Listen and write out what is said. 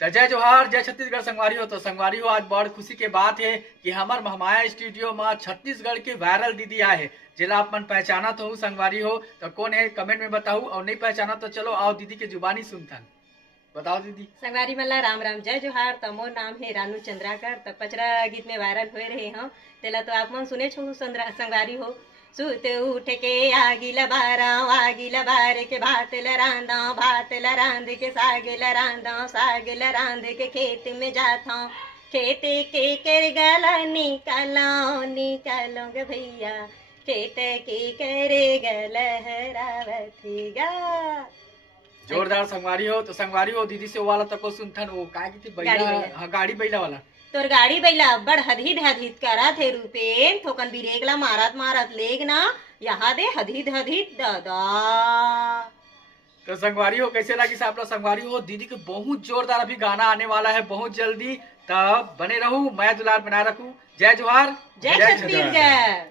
तो जय जोहार, जय छत्तीसगढ़ संगवारी हो। तो संगवारी हो, आज बड़ खुशी के बात है कि हमार महमाया स्टूडियो में छत्तीसगढ़ की वायरल दीदी आए है, जिला अपन पहचाना तो हूँ संगवारी हो। तो कौन है कमेंट में बताऊ, और नहीं पहचाना तो चलो आओ दीदी के जुबानी सुनथन। बताओ दीदी। संगवारी मल्ला राम राम, जय जोहार। तो मोर नाम है रानू चंद्राकर। तो पचरा गीत में वायरल हुए रहे हम तेला तो आप मन सुने छो संगवारी हो। सुत उठ के आगी लबार के भात ल रांध के साग ल रांध के खेत में जाता खेत के कर गला निकालो गे भैया, खेत के करे गलहरावथीगा। जोरदार संगवारी हो। तो संगवारी हो दीदी से वो वाला तको सुनथन, वो का की बैला, हाँ गाड़ी बैला वाला। तोर गाड़ी बैला बड़ हदीद करा थे रूपेन, थोकन बिरेगला मारत लेग ना यहाँ दे हदीद दादा। तो संगवारी हो कैसे लगी आप लोग संगवारी हो। दीदी के बहुत जोरदार अभी गाना आने वाला है बहुत जल्दी, तब बने रहूं, मैं दुलार बनाए रखूं। जय जोहार, जय छत्तीसगढ़।